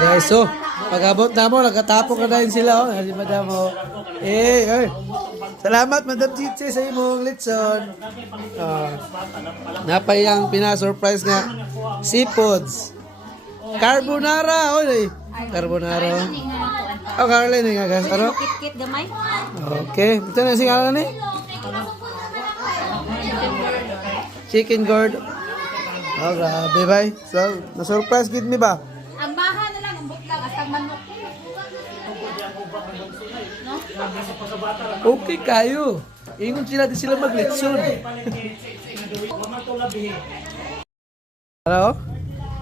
Guys, so, pag-abot na mo, nagkatapok na rin sila, oh. Di madam, oh. Salamat, Madam Chiche, sa imong litson. Napayang pina-surprise nga, seafoods. Carbonara, oy. Carbonara. Oh, Caroline, nga, guys. Ano? Kit-kit gamay. Okay, ito na si Caroline, eh. Chicken gourd. Oh, grabe, bay. So, na-surprise gid mi ba? Ang baha na lang, ang butlang, at ang manok. No? Okay kayo. Ingon sila di sila maglitson. Hello?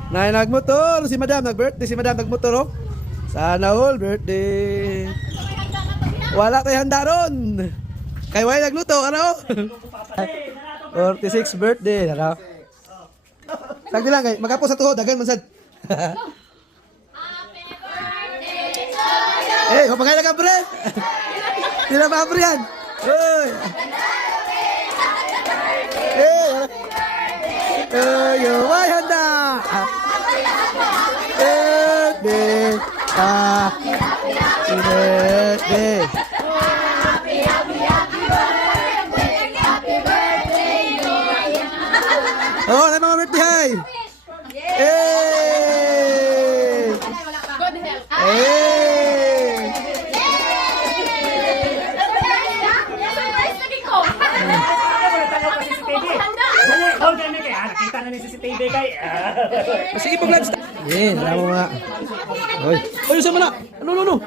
Nay nagmotor si Madam nag-birthday si Madam nagmotor oh. Sana all birthday. Wala tay handa ron. Kay way nagluto ano? 46 birthday ano? Sagdi lang kay magapo sa tuhod dagan man sad. Eh, kapagay na ka, pre! Hindi na pa, pre, yan! Uy! Ay, handa! Birthday! Birthday! Oh, ano mga birthday? Hey! Hey! Nakita na ni CCTV kay. Sige po, Vlad. Alam mo nga. Oy, sama na. Ano?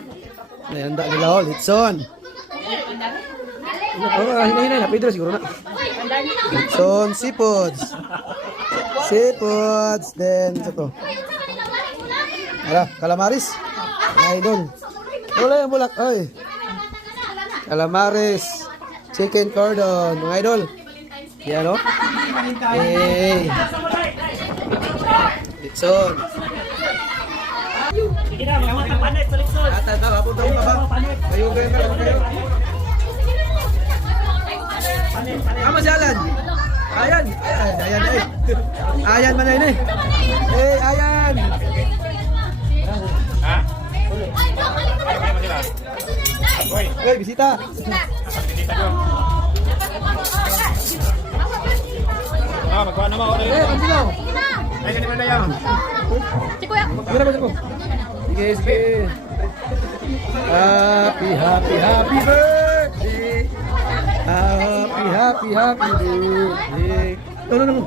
Ay, handa nila, oh, litson. Hinay na. Pedro, siguro na. Litson, seafoods. Seafoods. Then, ito to. Ala, calamaris. Idol. Wala yung bulak. Oy. Calamaris. Chicken cordon. Mga idol. Yan, no? Hey. Litson. Sige na, mga panet sa Lixon. Ata ba, papunta ko ba? Kayo kayo. Kamu jalan. Ayan. Ayan mana ini? Ayan. Ha? Hey, bisita. Bisita ko. Magkuha naman ako. Pansilo. Ay, ganun na yan. Si Kuya. Mira ba ko? Sige. Happy birthday. Happy birthday. No.